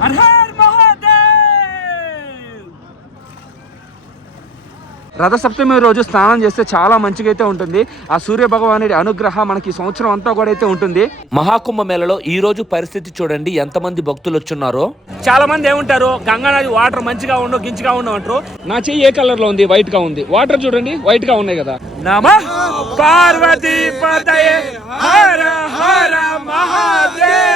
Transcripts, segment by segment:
Her her Mahadev. Rathasaptami రోజు స్నానం చేస్తే చాలా మంచిగా అయితే ఉంటుంది. ఆ సూర్య భగవానుడి అనుగ్రహం మనకి సంవత్సరం అంతా కూడా అయితే ఉంటుంది. మహాకుంభమేళలో ఈ రోజు పరిస్థితి చూడండి, ఎంతమంది భక్తులు వచ్చున్నారో. చాలా మంది ఏమంటారు, గంగా నది వాటర్ మంచిగా ఉండవు, గించిగా ఉండవు అంటారు. నా చెయ్యి ఏ కలర్ లో ఉంది? వైట్ గా ఉంది. వాటర్ చూడండి వైట్ గా ఉన్నాయి కదా. నమః పార్వతీ పతయే హర హర మహాదేవ్.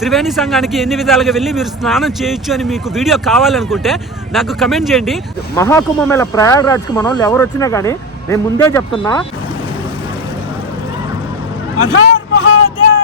త్రివేణి సంఘానికి ఎన్ని విధాలుగా వెళ్ళి మీరు స్నానం చేయొచ్చు అని మీకు వీడియో కావాలనుకుంటే నాకు కమెంట్ చేయండి. మహాకుంభమేళ ప్రయాగరాజ్కి మన వాళ్ళు ఎవరు వచ్చినా కానీ నేను ముందే చెప్తున్నా, her her Mahadev.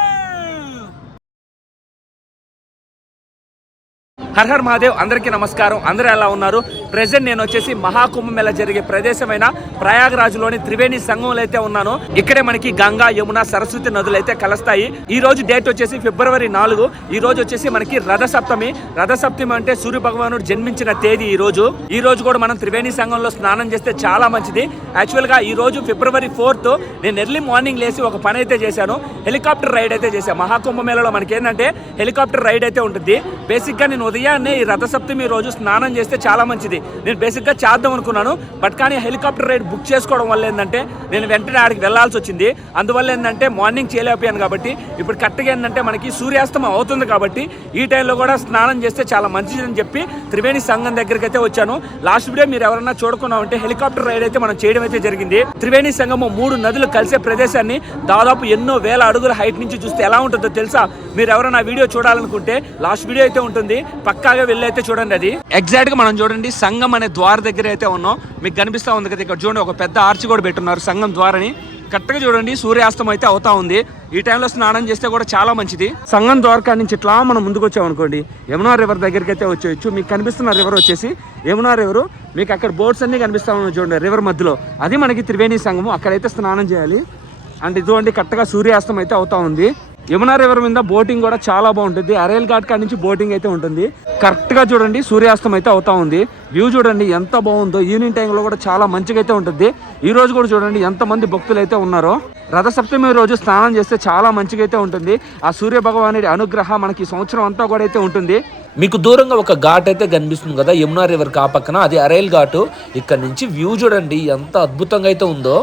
Her her Mahadev. అందరికీ నమస్కారం. అందరూ ఎలా ఉన్నారు? ప్రెసెంట్ నేను వచ్చేసి మహాకుంభమేళ జరిగే ప్రదేశమైన ప్రయాగరాజ్లోని త్రివేణి సంగంలో అయితే ఉన్నాను. ఇక్కడే మనకి గంగా, యమున, సరస్వతి నదులు అయితే కలుస్తాయి. ఈ రోజు డేట్ వచ్చేసి ఫిబ్రవరి 4. ఈ రోజు వచ్చేసి మనకి రథసప్తమి. రథసప్తమి అంటే సూర్య భగవానుడు జన్మించిన తేదీ ఈ రోజు. ఈ రోజు కూడా మనం త్రివేణి సంగంలో స్నానం చేస్తే చాలా మంచిది. యాక్చువల్ గా ఈ రోజు ఫిబ్రవరి 4 నేను ఎర్లీ మార్నింగ్ లేసి ఒక పని అయితే చేశాను. హెలికాప్టర్ రైడ్ అయితే చేశాను. మహాకుంభమేళలో మనకి ఏంటంటే హెలికాప్టర్ రైడ్ అయితే ఉంటుంది. బేసిక్ గా నేను ఉదయాన్నే ఈ రథసప్తమి రోజు స్నానం చేస్తే చాలా మంచిది. నేను బేసిక్గా చేద్దాం అనుకున్నాను, బట్ కానీ హెలికాప్టర్ రైడ్ బుక్ చేసుకోవడం వల్ల ఏంటంటే నేను వెంటనే ఆడికి వెళ్లాల్సి వచ్చింది. అందువల్ల ఏంటంటే మార్నింగ్ చేయలేకపోయాను. కాబట్టి ఇప్పుడు కరెక్ట్గా ఏంటంటే మనకి సూర్యాస్తమం అవుతుంది కాబట్టి ఈ టైంలో కూడా స్నానం చేస్తే చాలా మంచిది అని చెప్పి త్రివేణి సంఘం దగ్గరికి అయితే వచ్చాను. లాస్ట్ వీడియో మీరు ఎవరన్నా చూడకుండా ఉంటే హెలికాప్టర్ రైడ్ అయితే మనం చేయడం అయితే జరిగింది. త్రివేణి సంఘము 3 నదులు కలిసే ప్రదేశాన్ని దాదాపు ఎన్నో వేల అడుగుల హైట్ నుంచి చూస్తే ఎలా ఉంటుందో తెలుసా? మీరు ఎవరైనా వీడియో చూడాలనుకుంటే లాస్ట్ వీడియో అయితే ఉంటుంది, పక్కాగా వెళ్ళి అయితే చూడండి. అది ఎగ్జాక్ట్ గా మనం చూడండి సంఘం అనే ద్వార దగ్గర అయితే ఉన్నాం. మీకు కనిపిస్తా ఉంది కదా, ఇక్కడ చూడండి ఒక పెద్ద ఆర్చి కూడా పెట్టున్నారు సంఘం ద్వారని. కరెక్ట్గా చూడండి సూర్యాస్తం అయితే అవుతా ఉంది. ఈ టైంలో స్నానం చేస్తే కూడా చాలా మంచిది. సంఘం ద్వారకా నుంచి ఇట్లా మనం ముందుకు వచ్చామనుకోండి, యమునా రివర్ దగ్గరికి అయితే వచ్చేయచ్చు. మీకు కనిపిస్తున్న రివర్ వచ్చేసి యమునా రివర్. మీకు అక్కడ బోట్స్ అన్ని కనిపిస్తా ఉన్నాయి చూడండి రివర్ మధ్యలో, అది మనకి త్రివేణి సంఘము. అక్కడైతే స్నానం చేయాలి. అండ్ ఇదిగోండి కరెక్ట్గా సూర్యాస్తం అయితే అవుతా ఉంది. యమునా రివర్ మీద బోటింగ్ కూడా చాలా బాగుంటుంది. అరేల్ ఘాట్ కాడ నుంచి బోటింగ్ అయితే ఉంటుంది. కరెక్ట్ గా చూడండి సూర్యాస్తం అయితే అవుతా ఉంది. వ్యూ చూడండి ఎంత బాగుందో. ఈవినింగ్ టైంలో కూడా చాలా మంచిగా అయితే ఉంటుంది. ఈ రోజు కూడా చూడండి ఎంత మంది భక్తులు అయితే ఉన్నారో. రథసప్తమి రోజు స్నానం చేస్తే చాలా మంచిగా అయితే ఉంటుంది. ఆ సూర్య భగవానుడి అనుగ్రహం మనకి సంవత్సరం అంతా కూడా అయితే ఉంటుంది. మీకు దూరంగా ఒక ఘాట్ అయితే కనిపిస్తుంది కదా యమునా రివర్ కా పక్కన, అది అరేల్ ఘాటు. ఇక్కడ నుంచి వ్యూ చూడండి ఎంత అద్భుతంగా అయితే ఉందో.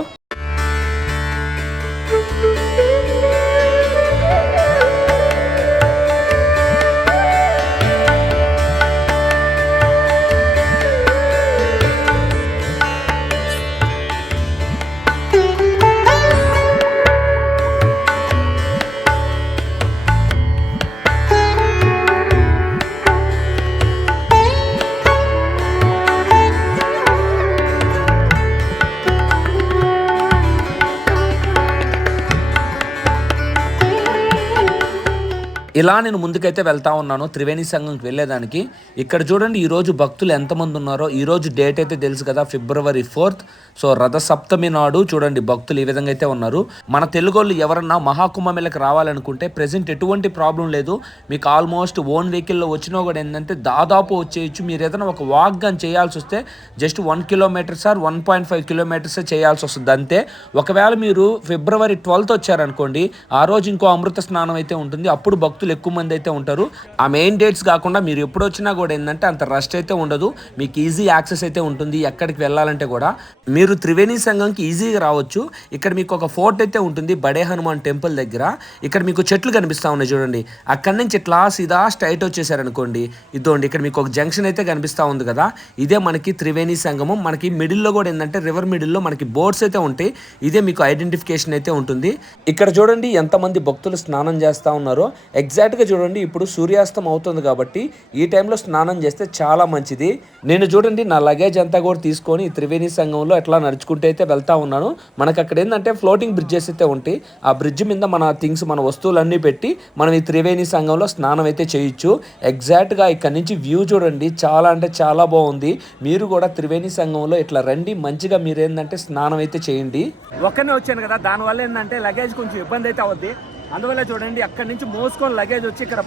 ఇలా నేను ముందుకైతే వెళ్తా ఉన్నాను త్రివేణి సంఘంకి వెళ్ళేదానికి. ఇక్కడ చూడండి ఈరోజు భక్తులు ఎంతమంది ఉన్నారో. ఈరోజు డేట్ అయితే తెలుసు కదా, ఫిబ్రవరి 4. సో రథసప్తమి నాడు చూడండి భక్తులు ఈ విధంగా అయితే ఉన్నారు. మన తెలుగు వాళ్ళు ఎవరన్నా మహాకుంభమేళకి రావాలనుకుంటే ప్రెసెంట్ ఎటువంటి ప్రాబ్లం లేదు. మీకు ఆల్మోస్ట్ ఓన్ వెహికల్లో వచ్చినా కూడా ఏంటంటే దాదాపు వచ్చేయచ్చు. మీరు ఏదైనా ఒక వాక్ గన్ చేయాల్సి వస్తే జస్ట్ 1 కిలోమీటర్స్ ఆర్ 1.5 కిలోమీటర్స్ చేయాల్సి వస్తుంది అంతే. ఒకవేళ మీరు ఫిబ్రవరి 12 వచ్చారనుకోండి, ఆ రోజు ఇంకో అమృత స్నానం అయితే ఉంటుంది. అప్పుడు భక్తులు ఎక్కువ మంది అయితే ఉంటారు. ఆ మెయిన్ డేట్స్ కాకుండా మీరు ఎప్పుడు వచ్చినా కూడా ఏంటంటే అంత రష్ అయితే ఉండదు. మీకు ఈజీ యాక్సెస్ అయితే ఉంటుంది ఎక్కడికి వెళ్ళాలంటే కూడా. మీరు త్రివేణి సంఘంకి ఈజీగా రావచ్చు. ఇక్కడ మీకు ఒక ఫోర్ట్ అయితే ఉంటుంది బడే హనుమాన్ టెంపుల్ దగ్గర. ఇక్కడ మీకు చెట్లు కనిపిస్తూ ఉన్నాయి చూడండి. అక్కడి నుంచి ఇట్లా సీదా స్ట్రైట్ వచ్చేసారనుకోండి, ఇదోండి ఇక్కడ మీకు ఒక జంక్షన్ అయితే కనిపిస్తూ ఉంది కదా, ఇదే మనకి త్రివేణి సంగమం. మనకి మిడిల్లో కూడా ఏంటంటే రివర్ మిడిల్లో మనకి బోట్స్ అయితే ఉంటాయి. ఇదే మీకు ఐడెంటిఫికేషన్ అయితే ఉంటుంది. ఇక్కడ చూడండి ఎంతమంది భక్తులు స్నానం చేస్తూ ఉన్నారో. ఎగ్జాక్ట్గా చూడండి ఇప్పుడు సూర్యాస్తం అవుతుంది కాబట్టి ఈ టైంలో స్నానం చేస్తే చాలా మంచిది. నేను చూడండి నా లగేజ్ అంతా కూడా తీసుకొని త్రివేణి సంఘంలో ఎట్లా నడుచుకుంటూ అయితే వెళ్తా ఉన్నాను. మనకు అక్కడ ఏంటంటే ఫ్లోటింగ్ బ్రిడ్జెస్ అయితే ఉంటాయి. ఆ బ్రిడ్జ్ మీద మన థింగ్స్, మన వస్తువులన్నీ పెట్టి మనం ఈ త్రివేణి సంఘంలో స్నానం అయితే చేయొచ్చు. ఎగ్జాక్ట్గా ఇక్కడ నుంచి వ్యూ చూడండి చాలా అంటే చాలా బాగుంది. మీరు కూడా త్రివేణి సంఘంలో ఇట్లా రండి, మంచిగా మీరు ఏంటంటే స్నానం అయితే చేయండి. ఒక్కనే వచ్చాను కదా, దానివల్ల ఏంటంటే లగేజ్ కొంచెం ఇబ్బంది అయితే అవుద్ది. అందువల్ల చూడండి అక్కడ నుంచి మోసుకొని లగేజ్ వచ్చి ఇక్కడ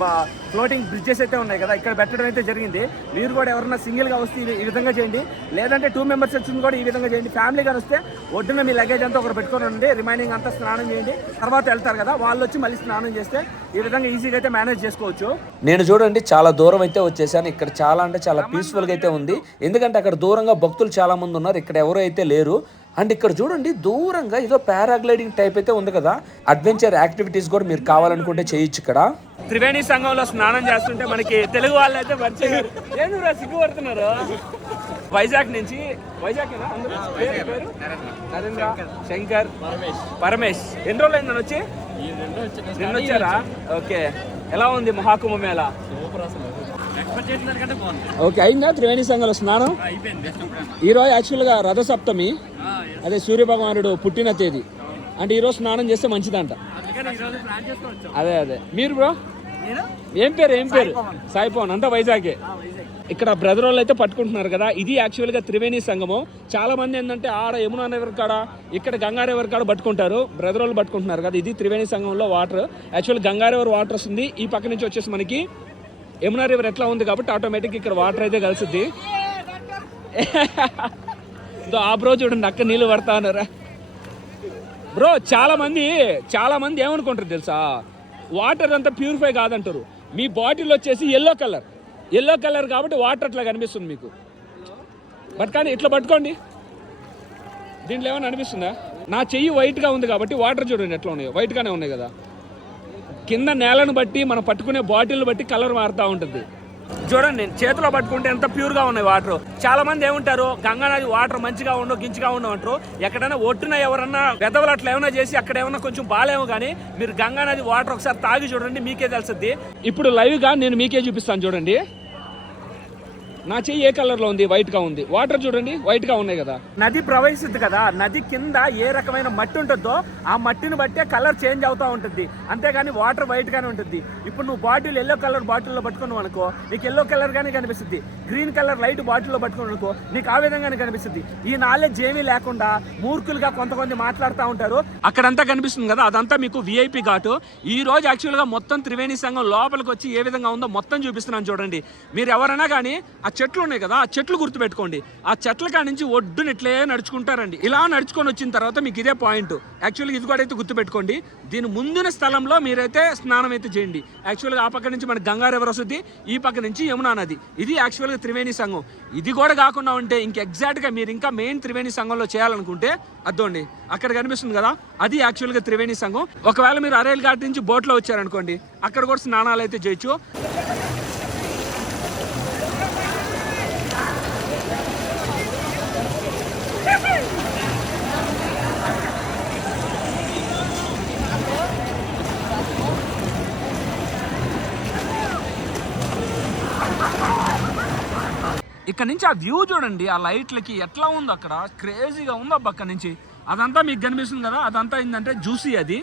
ఫ్లోటింగ్ బ్రిడ్జెస్ అయితే ఉన్నాయి కదా, ఇక్కడ పెట్టడం అయితే జరిగింది. మీరు కూడా ఎవరైనా సింగిల్గా వస్తే ఈ విధంగా చేయండి, లేదంటే 2 మెంబర్స్ వచ్చింది కూడా ఈ విధంగా చేయండి. ఫ్యామిలీగా వస్తే ఒడ్డున మీ లగేజ్ అంతా ఒకరు పెట్టుకొని ఉండి రిమైనింగ్ అంతా స్నానం చేయండి. తర్వాత వెళ్తారు కదా, వాళ్ళు వచ్చి మళ్ళీ స్నానం చేస్తే ఈ విధంగా ఈజీగా అయితే మేనేజ్ చేసుకోవచ్చు. నేను చూడండి చాలా దూరం అయితే వచ్చేసాను. ఇక్కడ చాలా అంటే చాలా పీస్ఫుల్గా అయితే ఉంది, ఎందుకంటే అక్కడ దూరంగా భక్తులు చాలా మంది ఉన్నారు, ఇక్కడ ఎవరు అయితే లేరు. అండ్ ఇక్కడ చూడండి దూరంగా ఏదో పారాగ్లైడింగ్ టైప్ అయితే ఉంది కదా, అడ్వెంచర్ యాక్టివిటీస్ కూడా మీరు కావాలనుకుంటే చేయొచ్చు. ఇక్కడ త్రివేణి సంఘంలో స్నానం చేస్తుంటే మనకి తెలుగు వాళ్ళు అయితే పరిచయం. ఏంటి సిగ్గుపడుతున్నారు? వైజాగ్ నుంచి, వైజాగ్ నరేంద్ర, శంకర్, పరమేష్. ఎన్ని రోజులు అయిందని వచ్చి? నిన్న వచ్చారా? ఓకే. ఎలా ఉంది మహాకుంభ మేళ? ఓకే, అయిందా త్రివేణి సంఘంలో స్నానం? ఈ రోజు యాక్చువల్గా రథసప్తమి, అదే సూర్యభగవానుడు పుట్టిన తేదీ, అంటే ఈరోజు స్నానం చేస్తే మంచిదంట. అదే మీరు బ్రో ఏం పేరు? సాయి పవన్. అంతా వైజాగే. ఇక్కడ బ్రదర్ వాళ్ళు అయితే పట్టుకుంటున్నారు కదా, ఇది యాక్చువల్గా త్రివేణి సంగమం. చాలా మంది ఏంటంటే ఆడ యమునా రివర్ కాడ, ఇక్కడ గంగా రివర్ కాడ పట్టుకుంటారు, బ్రదర్ వాళ్ళు పట్టుకుంటున్నారు కదా. ఇది త్రివేణి సంగమంలో water. Actual Ganga river water వస్తుంది, ఈ పక్క నుంచి వచ్చేసి మనకి యమునా రివర్ ఎట్లా ఉంది కాబట్టి ఆటోమేటిక్ ఇక్కడ వాటర్ అయితే కలిసిద్ది. ఆ బ్రో చూడండి అక్క నీళ్ళు పడతా ఉన్నారా బ్రో. చాలా మంది ఏమనుకుంటారు తెలుసా, వాటర్ అంతా ప్యూరిఫై కాదంటారు. మీ బాటిల్ వచ్చేసి ఎల్లో కలర్ కాబట్టి వాటర్ అట్లా కనిపిస్తుంది మీకు. బట్ కానీ ఇట్లా పట్టుకోండి, దీంట్లో ఏమైనా అనిపిస్తుందా? నా చెయ్యి వైట్గా ఉంది కాబట్టి వాటర్ చూడండి ఎట్లా ఉన్నాయి, వైట్గానే ఉన్నాయి కదా. కింద నేలను బట్టి మనం పట్టుకునే బాటిల్ బట్టి కలర్ మారుతూ ఉంటుంది. చూడండి నేను చేతిలో పట్టుకుంటే ఎంత ప్యూర్గా ఉన్నాయి వాటర్. చాలా మంది ఏమంటారు గంగా నది వాటర్ మంచిగా ఉండవు, గించిగా ఉండవు అంటారు. ఎక్కడైనా ఒట్టున ఎవరన్నా పెద్దవాళ్ళు అట్లా ఏమైనా చేసి అక్కడ ఏమన్నా కొంచెం బాగాలేమో, కానీ మీరు గంగా నది వాటర్ ఒకసారి తాగి చూడండి, మీకే తెలుస్తుంది. ఇప్పుడు లైవ్గా నేను మీకే చూపిస్తాను చూడండి. నా చెయ్యి ఏ కలర్లో ఉంది? వైట్గా ఉంది. వాటర్ చూడండి వైట్గా ఉన్నాయి కదా. నది ప్రవహిస్తుంది కదా, నది కింద ఏ రకమైన మట్టి ఉంటుందో ఆ మట్టిని బట్టే కలర్ చేంజ్ అవుతూ ఉంటుంది, అంతేగాని వాటర్ వైట్గానే ఉంటుంది. ఇప్పుడు నువ్వు బాటిల్ ఎల్లో కలర్ బాటిల్లో పట్టుకున్నావు అనుకో, నీకు ఎల్లో కలర్ గానే కనిపిస్తుంది. గ్రీన్ కలర్ లైట్ బాటిల్లో పట్టుకున్నావు అనుకో, నీకు ఆ విధంగానే కనిపిస్తుంది. ఈ నాలెడ్జ్ ఏమీ లేకుండా మూర్ఖులుగా కొంతమంది మాట్లాడుతూ ఉంటారు. అక్కడంతా కనిపిస్తుంది కదా, అదంతా మీకు విఐపి ఘాటు. ఈ రోజు యాక్చువల్గా మొత్తం త్రివేణి సంఘం లోపలికి వచ్చి ఏ విధంగా ఉందో మొత్తం చూపిస్తున్నాను చూడండి. మీరు ఎవరైనా కానీ ఆ చెట్లు ఉన్నాయి కదా, ఆ చెట్లు గుర్తుపెట్టుకోండి. ఆ చెట్ల కాడ నుంచి ఒడ్డుని ఇట్లే నడుచుకుంటారండి. ఇలా నడుచుకొని వచ్చిన తర్వాత మీకు ఇదే పాయింట్. యాక్చువల్గా ఇది కూడా అయితే గుర్తుపెట్టుకోండి. దీని ముందున స్థలంలో మీరైతే స్నానం అయితే చేయండి. యాక్చువల్గా ఆ పక్క నుంచి మనకి గంగా రివర్ వస్తుంది, ఈ పక్క నుంచి యమునా నది. ఇది యాక్చువల్గా త్రివేణి సంఘం. ఇది కూడా కాకుండా ఉంటే ఇంక ఎగ్జాక్ట్గా మీరు ఇంకా మెయిన్ త్రివేణి సంఘంలో చేయాలనుకుంటే అదోండి అక్కడ కనిపిస్తుంది కదా, అది యాక్చువల్గా త్రివేణి సంఘం. ఒకవేళ మీరు అరేల్ ఘాట్ నుంచి బోట్లో వచ్చారనుకోండి, అక్కడ కూడా స్నానాలు అయితే చేయొచ్చు. ఇక్కడ నుంచి ఆ వ్యూ చూడండి, ఆ లైట్లకి ఎట్లా ఉంది, అక్కడ క్రేజీగా ఉంది అబ్బా. అక్కడ నుంచి అదంతా మీకు కనిపిస్తుంది కదా, అదంతా ఏంటంటే జ్యూసీ. అది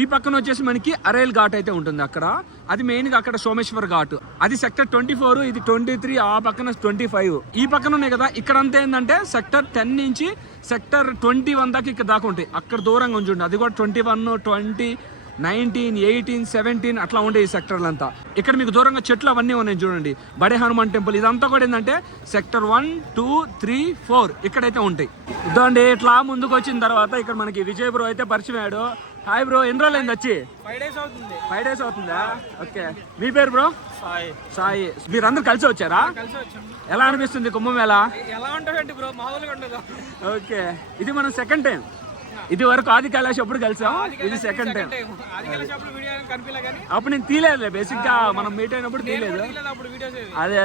ఈ పక్కన వచ్చేసి మనకి అరేల్ ఘాట్ అయితే ఉంటుంది అక్కడ, అది మెయిన్గా అక్కడ సోమేశ్వర్ ఘాట్. అది సెక్టర్ 24, ఇది 23, ఆ పక్కన 25. ఈ పక్కన ఉన్నాయి కదా, ఇక్కడ అంతా ఏంటంటే సెక్టర్ 10 నుంచి సెక్టర్ 21 దాకా ఇక్కడ దాకా ఉంటాయి. అక్కడ దూరంగా ఉంచండి, అది కూడా 21, 20, 19, 18, 17 అట్లా ఉండే ఈ సెక్టర్లు అంతా. ఇక్కడ మీకు దూరంగా చెట్లు అవన్నీ ఉన్నాయి చూడండి. బడే హనుమాన్ టెంపుల్ ఇదంతా కూడా ఏంటంటే సెక్టర్ 1, 2, 3, 4 ఇక్కడైతే ఉంటాయి. ఇదండి ఇట్లా ముందుకు వచ్చిన తర్వాత ఇక్కడ మనకి విజయ్ బ్రో అయితే పరిచయం అయ్యాడు. హాయ్ బ్రో, ఎన్ని రోజులు అయింది వచ్చి? 5 days అవుతుందా? ఓకే, మీ పేరు బ్రో? సాయి. మీరు అందరు కలిసి వచ్చారా? ఎలా అనిపిస్తుంది కుంభమేళ? ఓకే, ఇది మన సెకండ్ టైం. ఇది వరకు ఆది కైలాష్ ఎప్పుడు కలిసాం, ఇది సెకండ్ టైం. అప్పుడు నేను తీయలేదు, బేసిక్ గా మనం మీట్ అయినప్పుడు తీయలేదు. అదే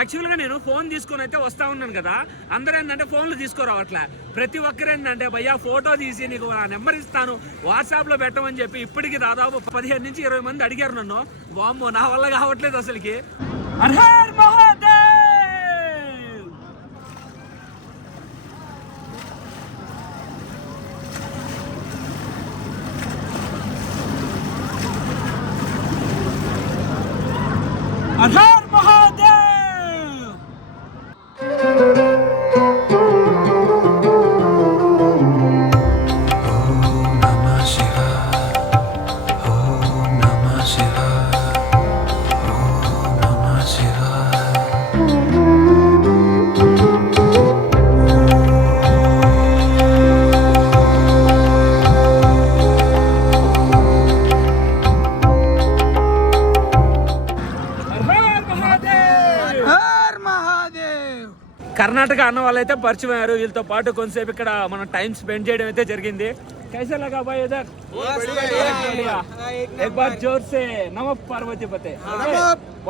యాక్చువల్గా నేను ఫోన్ తీసుకొని అయితే వస్తా ఉన్నాను కదా, అందరూ ఏంటంటే ఫోన్లు తీసుకురావట్లే. ప్రతి ఒక్కరు ఏంటంటే భయ్యా ఫోటో తీసి నీకు నా నెంబర్ ఇస్తాను వాట్సాప్లో పెట్టమని చెప్పి ఇప్పటికి దాదాపు 15 నుంచి 20 మంది అడిగారు నన్ను. వామ్మో, నా వల్ల కావట్లేదు అసలుకి. Her Mahadev. Her her Mahadev. Karnataka అన్న వాళ్ళైతే పరిచయం అయ్యారు. వీళ్ళతో పాటు కొంతసేపు ఇక్కడ మనం టైం స్పెండ్ చేయడం అయితే జరిగింది. कैसा लगा भाई इधर? एक बार जोर से नमः पार्वती पते.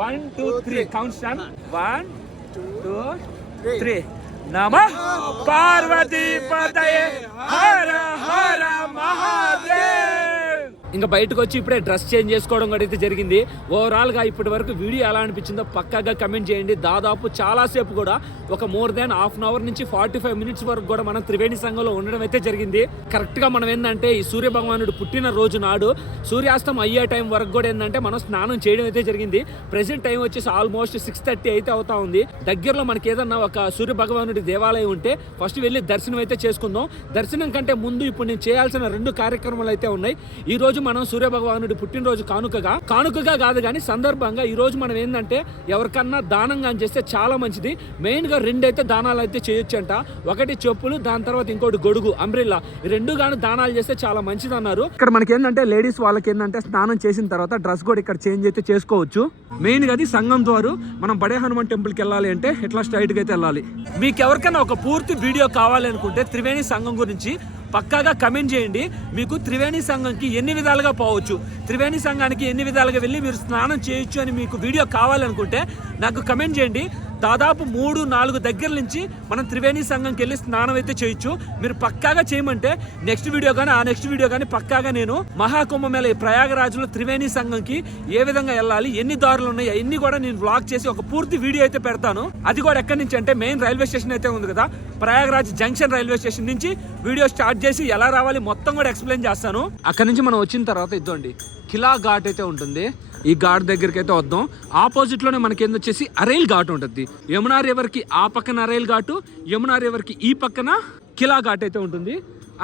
1 2 3 काउंट स्टार्ट. 1 2 3 नमः पार्वती पते हर हर महादेव. ఇంకా బయటకు వచ్చి ఇప్పుడే డ్రెస్ చేంజ్ చేసుకోవడం కూడా అయితే జరిగింది. ఓవరాల్గా ఇప్పటి వరకు వీడియో ఎలా అనిపించిందో పక్కాగా కమెంట్ చేయండి. దాదాపు చాలాసేపు కూడా ఒక more than half an hour నుంచి 45 మినిట్స్ వరకు కూడా మనం త్రివేణి సంఘంలో ఉండడం అయితే జరిగింది. కరెక్ట్గా మనం ఏంటంటే ఈ సూర్య భగవానుడు పుట్టిన రోజు నాడు సూర్యాస్తం అయ్యే టైం వరకు కూడా ఏంటంటే మనం స్నానం చేయడం అయితే జరిగింది. ప్రెసెంట్ టైం వచ్చేసి ఆల్మోస్ట్ 6:30 అయితే అవుతా ఉంది. దగ్గరలో మనకి ఏదన్నా ఒక సూర్య భగవానుడి దేవాలయం ఉంటే ఫస్ట్ వెళ్ళి దర్శనం అయితే చేసుకుందాం. దర్శనం కంటే ముందు ఇప్పుడు నేను చేయాల్సిన 2 కార్యక్రమాలు అయితే ఉన్నాయి. ఈ రోజు మనం సూర్య భగవానుడి పుట్టినరోజు కానుకగా కాదు కానీ సందర్భంగా ఈ రోజు మనం ఏంటంటే ఎవరికన్నా దానంగా చేస్తే చాలా మంచిది. మెయిన్ గా 2 అయితే దానాలు అయితే చేయొచ్చు అంట. ఒకటి చెప్పులు, దాని తర్వాత ఇంకోటి గొడుగు, అంబ్రిల్లా. ఈ 2 గాను దానాలు చేస్తే చాలా మంచిది అన్నారు. ఇక్కడ మనకి ఏంటంటే లేడీస్ వాళ్ళకి ఏంటంటే స్నానం చేసిన తర్వాత డ్రెస్ కూడా ఇక్కడ చేంజ్ అయితే చేసుకోవచ్చు. మెయిన్ గా అది సంఘం ద్వారా మనం బడే హనుమాన్ టెంపుల్ కి వెళ్ళాలి అంటే ఇట్లా స్ట్రైట్ గా అయితే వెళ్ళాలి. మీకు ఎవరికైనా ఒక పూర్తి వీడియో కావాలి అనుకుంటే త్రివేణి సంఘం గురించి పక్కాగా కమెంట్ చేయండి. మీకు త్రివేణి సంఘంకి ఎన్ని విధాలుగా పోవచ్చు, త్రివేణి సంఘానికి ఎన్ని విధాలుగా వెళ్ళి మీరు స్నానం చేయొచ్చు అని మీకు వీడియో కావాలనుకుంటే నాకు కమెంట్ చేయండి. దాదాపు 3-4 దగ్గర నుంచి మనం త్రివేణి సంఘంకి వెళ్ళి స్నానం అయితే చేయొచ్చు. మీరు పక్కాగా చేయమంటే నెక్స్ట్ వీడియో కానీ ఆ నెక్స్ట్ వీడియో కానీ పక్కాగా నేను మహాకుంభమేళ ప్రయాగరాజ్లో త్రివేణి సంఘంకి ఏ విధంగా వెళ్ళాలి, ఎన్ని దారులు ఉన్నాయి, అన్ని కూడా నేను వ్లాగ్ చేసి ఒక పూర్తి వీడియో అయితే పెడతాను. అది కూడా ఎక్కడి నుంచి అంటే మెయిన్ రైల్వే స్టేషన్ అయితే ఉంది కదా, ప్రయాగరాజ్ జంక్షన్ రైల్వే స్టేషన్ నుంచి వీడియో స్టార్ట్ చేసి ఎలా రావాలి మొత్తం కూడా ఎక్స్ప్లెయిన్ చేస్తాను. అక్కడ నుంచి మనం వచ్చిన తర్వాత ఇద్దండి కిలా ఘాట్ అయితే ఉంటుంది. ఈ ఘాట్ దగ్గరికి అయితే వద్దాం. ఆపోజిట్ లోనే మనకి ఏందొచ్చేసి అరైల్ ఘాట్ ఉంటుంది. యమునా రివర్ కి ఆ పక్కన అరైల్ ఘాటు, యమునా రివర్ కి ఈ పక్కన కిలా ఘాట్ అయితే ఉంటుంది.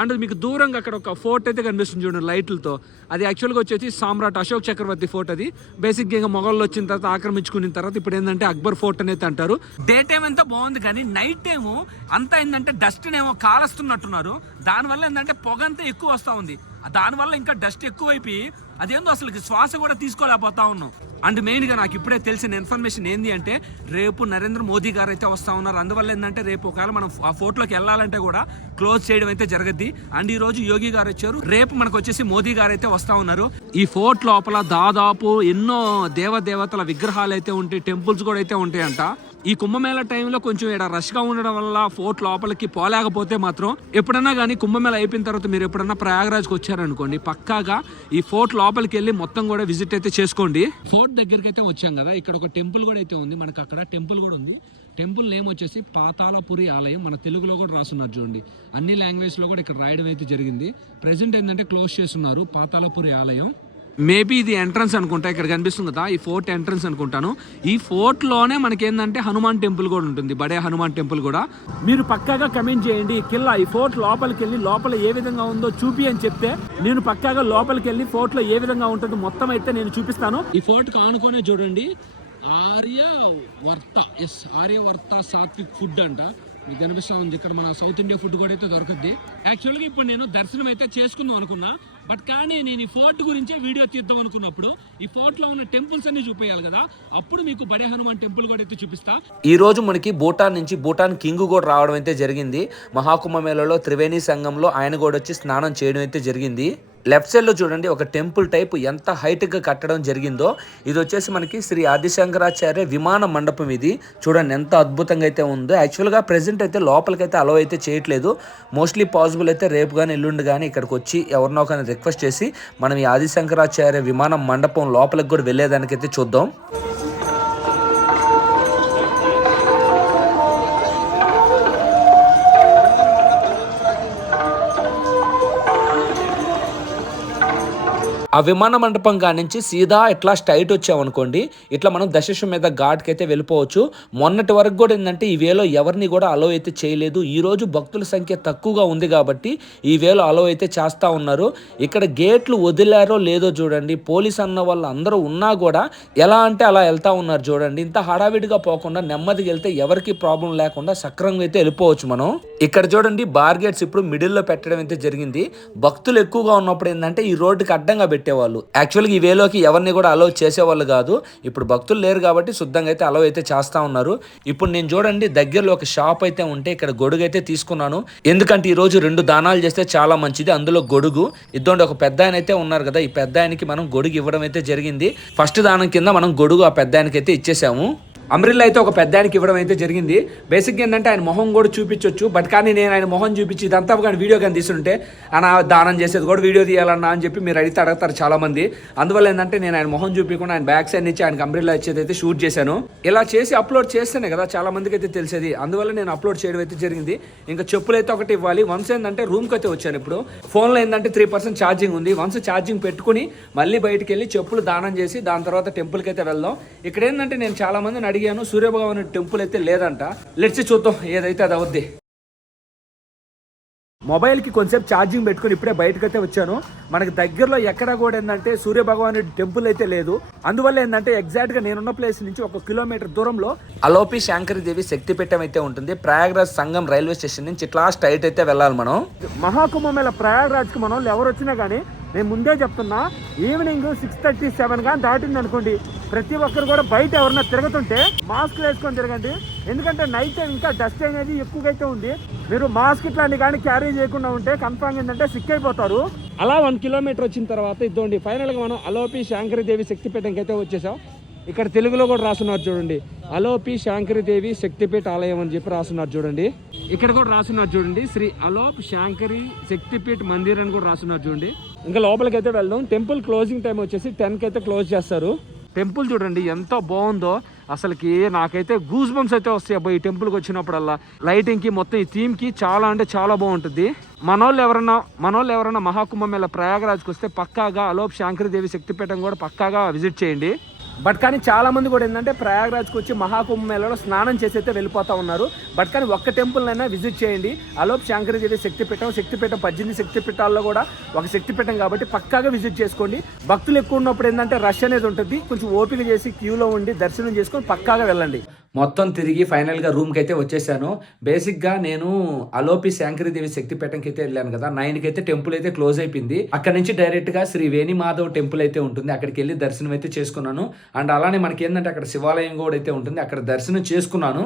అండ్ మీకు దూరంగా అక్కడ ఒక ఫోర్ట్ అయితే కనిపిస్తుంది చూడండి లైట్లతో. అది యాక్చువల్గా వచ్చేసి సామ్రాట్ అశోక్ చక్రవర్తి ఫోర్ట్. అది బేసిక్గా ఇంకా మొఘళ్ళు వచ్చిన తర్వాత ఆక్రమించుకున్న తర్వాత ఇప్పుడు ఏంటంటే అక్బర్ ఫోర్ట్ అనేది అంటారు. డే టైం అంతా బాగుంది కానీ నైట్ టైము అంతా ఏంటంటే డస్ట్ ఏమో కాలస్తున్నట్టున్నారు. దానివల్ల ఏంటంటే పొగ అంతా ఎక్కువ వస్తూ ఉంది. దానివల్ల ఇంకా డస్ట్ ఎక్కువైపోయి అదేందో అసలు శ్వాస కూడా తీసుకోలేకపోతా ఉన్నాం. అండ్ మెయిన్గా నాకు ఇప్పుడే తెలిసిన ఇన్ఫర్మేషన్ ఏంది అంటే రేపు నరేంద్ర మోదీ గారు అయితే వస్తూ ఉన్నారు. అందువల్ల ఏంటంటే రేపు ఒకవేళ మనం ఆ ఫోర్ట్లోకి వెళ్ళాలంటే కూడా క్లోజ్ చేయడం అయితే జరగద్ది. అండ్ ఈ రోజు యోగి గారు వచ్చారు, రేపు మనకు వచ్చేసి మోదీ గారు అయితే వస్తూ ఉన్నారు. ఈ ఫోర్ట్ లోపల దాదాపు ఎన్నో దేవదేవతల విగ్రహాలు అయితే ఉంటాయి, టెంపుల్స్ కూడా అయితే ఉంటాయంట. ఈ కుంభమేళ టైంలో కొంచెం ఇక్కడ రష్గా ఉండడం వల్ల ఫోర్ట్ లోపలికి పోలేకపోతే మాత్రం ఎప్పుడన్నా కానీ కుంభమేళ అయిపోయిన తర్వాత మీరు ఎప్పుడన్నా ప్రయాగరాజ్కి వచ్చారనుకోండి పక్కాగా ఈ ఫోర్ట్ లోపలికి వెళ్ళి మొత్తం కూడా విజిట్ అయితే చేసుకోండి. ఫోర్ట్ దగ్గరికి అయితే వచ్చాం కదా, ఇక్కడ ఒక టెంపుల్ కూడా అయితే ఉంది. మనకి అక్కడ టెంపుల్ కూడా ఉంది. టెంపుల్ నేమ్ వచ్చేసి పాతాళపురి ఆలయం. మన తెలుగులో కూడా రాస్తున్నారు చూడండి, అన్ని లాంగ్వేజ్లో కూడా ఇక్కడ రాయడం అయితే జరిగింది. ప్రెసెంట్ ఏంటంటే క్లోజ్ చేస్తున్నారు పాతాళపురి ఆలయం. మేబీ ఇది ఎంట్రన్స్ అనుకుంటా, ఇక్కడ కనిపిస్తుంది కదా ఈ ఫోర్ట్ ఎంట్రన్స్ అనుకుంటాను. ఈ ఫోర్ట్ లోనే మనకి ఏంటంటే హనుమాన్ టెంపుల్ కూడా ఉంటుంది, బడే హనుమాన్ టెంపుల్ కూడా. మీరు పక్కాగా కమెంట్ చేయండి కిల్లా ఈ ఫోర్ట్ లోపలికి వెళ్ళి లోపల ఏ విధంగా ఉందో చూపి అని చెప్తే నేను పక్కాగా లోపలికి వెళ్ళి ఫోర్ట్ లో ఏ విధంగా ఉంటుందో మొత్తం అయితే నేను చూపిస్తాను. ఈ ఫోర్ట్ ఆనుకోనే చూడండి ఆర్యవర్త సాత్విక్ ఫుడ్ అంట మీకు కనిపిస్తా ఉంది. ఇక్కడ మన సౌత్ ఇండియా ఫుడ్ కూడా అయితే దొరుకుద్ది. యాక్చువల్గా ఇప్పుడు నేను దర్శనం అయితే చేసుకుందాం అనుకున్నా, బట్ కానీ నేను ఈ ఫోర్ట్ గురించే వీడియో తీద్దాం అనుకున్నప్పుడు ఈ ఫోర్ట్ లో ఉన్న టెంపుల్స్ అన్ని చూపించాలి కదా, అప్పుడు మీకు బడే హనుమాన్ టెంపుల్ కూడా అయితే చూపిస్తా. ఈ రోజు మనకి భూటాన్ నుంచి భూటాన్ కింగ్ కూడా రావడం అయితే జరిగింది. మహాకుంభమేళలో త్రివేణి సంఘంలో ఆయన కూడా వచ్చి స్నానం చేయడం అయితే జరిగింది. లెఫ్ట్ సైడ్ లో చూడండి ఒక టెంపుల్ టైప్ ఎంత హైట్ గా కట్టడం జరిగిందో. ఇది వచ్చేసి మనకి శ్రీ ఆదిశంకరాచార్య విమాన మండపం. ఇది చూడండి ఎంత అద్భుతంగా అయితే ఉందో. యాక్చువల్ గా ప్రెసెంట్ అయితే లోపలికైతే అలో అయితే చేయట్లేదు. మోస్ట్లీ పాసిబుల్ అయితే రేపు కానీ ఎల్లుండి కానీ ఇక్కడికి వచ్చి ఎవరినో కానీ రిక్వెస్ట్ చేసి మనం ఈ ఆదిశంకరాచార్య విమాన మండపం లోపలికి కూడా వెళ్ళేదానికైతే చూద్దాం. ఆ విమాన మండపం కాడి నుంచి సీదా ఇట్లా స్ట్రైట్ వచ్చామనుకోండి, ఇట్లా మనం దశాశ్వమేధ ఘాట్కి అయితే వెళ్ళిపోవచ్చు. మొన్నటి వరకు కూడా ఏంటంటే ఈ వేలో ఎవరిని కూడా అలో అయితే చేయలేదు. ఈ రోజు భక్తుల సంఖ్య తక్కువగా ఉంది కాబట్టి ఈ వేలో అలో అయితే చేస్తూ ఉన్నారు. ఇక్కడ గేట్లు వదిలారో లేదో చూడండి, పోలీస్ అన్న వాళ్ళు అందరూ ఉన్నా కూడా ఎలా అంటే అలా వెళ్తా ఉన్నారు చూడండి. ఇంత హడావిడిగా పోకుండా నెమ్మదిగా వెళ్తే ఎవరికి ప్రాబ్లం లేకుండా సక్రంగా అయితే వెళ్ళిపోవచ్చు మనం. ఇక్కడ చూడండి బార్ గేట్స్ ఇప్పుడు మిడిల్లో పెట్టడం అయితే జరిగింది. భక్తులు ఎక్కువగా ఉన్నప్పుడు ఏంటంటే ఈ రోడ్డుకి అడ్డంగా పెట్టేవాళ్ళు. యాక్చువల్గా ఈ వేలోకి ఎవరిని కూడా అలౌ చేసేవాళ్ళు కాదు. ఇప్పుడు భక్తులు లేరు కాబట్టి శుద్ధంగా అయితే అలౌ అయితే చేస్తా ఉన్నారు. ఇప్పుడు నేను చూడండి దగ్గరలో ఒక షాప్ అయితే ఉంటే ఇక్కడ గొడుగు అయితే తీసుకున్నాను. ఎందుకంటే ఈ రోజు 2 దానాలు చేస్తే చాలా మంచిది, అందులో గొడుగు. ఇద్దోండి ఒక పెద్ద ఆయన అయితే ఉన్నారు కదా, ఈ పెద్ద ఆయనకి మనం గొడుగు ఇవ్వడం అయితే జరిగింది. ఫస్ట్ దానం కింద మనం గొడుగు ఆ పెద్ద ఆయనకి అయితే ఇచ్చేసాము. అమ్రిల్లా అయితే ఒక పెద్ద ఆయనకి ఇవ్వడం అయితే జరిగింది. బేసిక్గా ఏంటంటే ఆయన మొహం కూడా చూపించవచ్చు, బట్ కానీ నేను ఆయన మొహం చూపించి ఇదంతా కానీ వీడియో కానీ తీసుంటే అన్న దానం చేసేది కూడా వీడియో తీయాలన్నా అని చెప్పి మీరు అడుగుతారు చాలా మంది. అందువల్ల ఏంటంటే నేను ఆయన మొహం చూపించకుండా ఆయన బ్యాక్ సైడ్ నుంచి ఆయనకి అమ్రిల్లా ఇచ్చేది అయితే షూట్ చేశాను. ఇలా చేసి అప్లోడ్ చేస్తేనే కదా చాలా మందికి అయితే తెలిసేది, అందువల్ల నేను అప్లోడ్ చేయడం అయితే జరిగింది. ఇంకా చెప్పులు అయితే ఒకటి ఇవ్వాలి. వన్స్ ఏంటంటే రూమ్కి అయితే వచ్చాను. ఇప్పుడు ఫోన్లో ఏంటంటే 3% ఛార్జింగ్ ఉంది. వన్స్ ఛార్జింగ్ పెట్టుకుని మళ్ళీ బయటికి వెళ్ళి చెప్పులు దానం చేసి దాని తర్వాత టెంపుల్కి అయితే వెళ్దాం. ఇక్కడ ఏంటంటే నేను చాలా మందిని అడిగాను, సూర్యభగవాన్ టెంపుల్ అయితే లేదంట. లెట్స్ చూద్దాం ఏదైతే అది అవుద్ది. మొబైల్కి కొంచెం ఛార్జింగ్ పెట్టుకుని ఇప్పుడే బయటకైతే వచ్చాను. మనకి దగ్గరలో ఎక్కడ కూడా ఏంటంటే సూర్యభగవాన్ టెంపుల్ అయితే లేదు. అందువల్ల ఏంటంటే ఎగ్జాక్ట్గా నేనున్న ప్లేస్ నుంచి 1 కిలోమీటర్ దూరంలో అలోపి శాంకరీదేవి శక్తిపీఠం అయితే ఉంటుంది. ప్రయాగ్రాజ్ సంగం రైల్వే స్టేషన్ నుంచి ఇట్లా స్ట్రైట్ అయితే వెళ్ళాలి మనం. మహాకుంభమేళ ప్రయాగ్రాజ్కి మనం ఎవరు వచ్చినా కానీ నేను ముందే చెప్తున్నా, ఈవినింగ్ 6:37 కానీ దాటింది అనుకోండి, ప్రతి ఒక్కరు కూడా బయట ఎవరన్నా తిరుగుతుంటే మాస్క్ వేసుకొని తిరగండి. ఎందుకంటే నైట్ ఇంకా డస్ట్ అనేది ఎక్కువగా అయితే ఉంది. మీరు మాస్క్ ఇట్లాంటి కానీ క్యారీ చేయకుండా ఉంటే కన్ఫామ్ ఏంటంటే సిక్ అయిపోతారు. అలా 1 కిలోమీటర్ వచ్చిన తర్వాత ఇద్దండి ఫైనల్గా మనం అలోపి శాంకరీదేవి శక్తిపీఠంకి అయితే వచ్చేసాం. ఇక్కడ తెలుగులో కూడా రాస్తున్నారు చూడండి, అలోపి శాంకరీదేవి శక్తిపీఠ ఆలయం అని చెప్పి రాస్తున్నారు చూడండి. ఇక్కడ కూడా రాస్తున్నారు చూడండి, శ్రీ అలోప్ శాంకరి శక్తిపీఠ మందిర్ అని కూడా రాస్తున్నారు చూడండి. ఇంకా లోపలికి అయితే వెళ్దాం. టెంపుల్ క్లోజింగ్ టైం వచ్చేసి 10కి అయితే క్లోజ్ చేస్తారు. టెంపుల్ చూడండి ఎంత బాగుందో, అసలుకి నాకైతే గూస్ బంప్స్ అయితే వస్తాయి అబ్బాయి ఈ టెంపుల్కి వచ్చినప్పుడల్లా. లైటింగ్కి మొత్తం ఈ థీమ్కి చాలా అంటే చాలా బాగుంటుంది. మనోళ్ళు ఎవరన్నా మహాకుంభమేళ ప్రయాగరాజ్కి వస్తే పక్కాగా అలోప్ శాంకరీదేవి శక్తిపీఠం కూడా పక్కాగా విజిట్ చేయండి. బట్ కానీ చాలా మంది కూడా ఏంటంటే ప్రయాగరాజ్కి వచ్చి మహాకుంభమేళలో స్నానం చేసి అయితే వెళ్ళిపోతూ ఉన్నారు. బట్ కానీ ఒక్క టెంపుల్నైనా విజిట్ చేయండి. అలోప్ శాంకరీదేవి శక్తిపీఠం 18 శక్తిపీఠాల్లో కూడా ఒక శక్తిపీఠం కాబట్టి పక్కాగా విజిట్ చేసుకోండి. భక్తులు ఎక్కువ ఉన్నప్పుడు ఏంటంటే రష్ అనేది ఉంటుంది, కొంచెం ఓపిక చేసి క్యూలో ఉండి దర్శనం చేసుకొని పక్కాగా వెళ్ళండి. మొత్తం తిరిగి ఫైనల్గా రూమ్కి అయితే వచ్చేసాను. బేసిక్గా నేను అలోపి శాంకరీదేవి శక్తిపీఠంకి అయితే వెళ్ళాను కదా, 9కి అయితే టెంపుల్ అయితే క్లోజ్ అయిపోయింది. అక్కడ నుంచి డైరెక్ట్గా శ్రీ వేణిమాధవ్ టెంపుల్ అయితే ఉంటుంది, అక్కడికి వెళ్ళి దర్శనం అయితే చేసుకున్నాను. అండ్ అలానే మనకి ఏంటంటే అక్కడ శివాలయం కూడా అయితే ఉంటుంది, అక్కడ దర్శనం చేసుకున్నాను.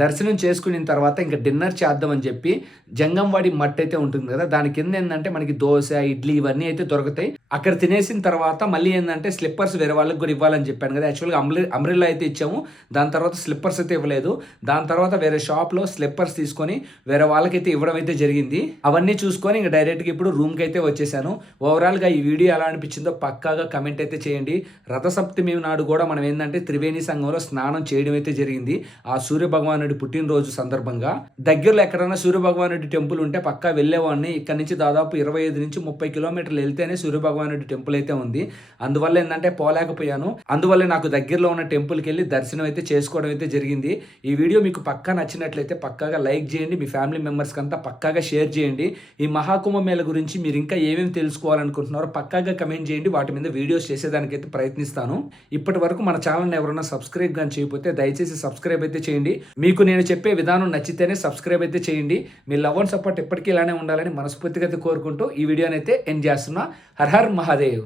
దర్శనం చేసుకున్న తర్వాత ఇంకా డిన్నర్ చేద్దామని చెప్పి జంగంవాడి మట్టి అయితే ఉంటుంది కదా, దాని కింద ఏంటంటే మనకి దోశ ఇడ్లీ ఇవన్నీ అయితే దొరుకుతాయి. అక్కడ తినేసిన తర్వాత మళ్ళీ ఏంటంటే స్లిప్పర్స్ వేరే వాళ్ళకి కూడా ఇవ్వాలని చెప్పాను కదా. యాక్చువల్గా అమ్రిల్లా అయితే ఇచ్చాము, దాని తర్వాత స్లిప్పర్స్ అయితే ఇవ్వలేదు. దాని తర్వాత వేరే షాప్లో స్లిప్పర్స్ తీసుకొని వేరే వాళ్ళకైతే ఇవ్వడం అయితే జరిగింది. అవన్నీ చూసుకొని ఇంకా డైరెక్ట్గా ఇప్పుడు రూమ్కి అయితే వచ్చేసాను. ఓవరాల్గా ఈ వీడియో ఎలా అనిపించిందో పక్కాగా కమెంట్ అయితే చేయండి. రథసప్తమి నాడు కూడా మనం ఏంటంటే త్రివేణి సంఘంలో స్నానం చేయడం అయితే జరిగింది. ఆ సూర్య భగవానుడి పుట్టినరోజు సందర్భంగా దగ్గరలో ఎక్కడైనా సూర్య భగవానుడి టెంపుల్ ఉంటే పక్కా వెళ్ళేవాడిని. ఇక్కడ నుంచి దాదాపు 25 నుంచి 30 కిలోమీటర్లు వెళ్తేనే సూర్య భగవానుడి టెంపుల్ అయితే ఉంది. అందువల్ల ఏంటంటే పోలేకపోయాను. అందువల్ల నాకు దగ్గరలో ఉన్న టెంపుల్కి వెళ్ళి దర్శనం అయితే చేసుకోవడం అయితే జరిగింది. ఈ వీడియో మీకు పక్కా నచ్చినట్లయితే పక్కాగా లైక్ చేయండి, మీ ఫ్యామిలీ మెంబర్స్కి అంతా పక్కాగా షేర్ చేయండి. ఈ మహాకుంభమేళ గురించి మీరు ఇంకా ఏమేమి తెలుసుకోవాలనుకుంటున్నారో పక్కాగా కమెంట్ చేయండి, వాటి మీద వీడియోస్ చేసేదానికైతే ప్రయత్నిస్తాను. ఇప్పటి వరకు మన ఛానల్ని ఎవరైనా సబ్స్క్రైబ్ కానీ చేయకపోతే దయచేసి సబ్స్క్రైబ్ అయితే చేయండి. మీకు నేను చెప్పే విధానం నచ్చితేనే సబ్స్క్రైబ్ అయితే చేయండి. మీ లవ్ అండ్ సపోర్ట్ ఎప్పటికీ ఇలానే ఉండాలని మనస్ఫూర్తిగా కోరుకుంటూ ఈ వీడియోని అయితే ఎండ్ చేస్తున్నా. Her her Mahadev.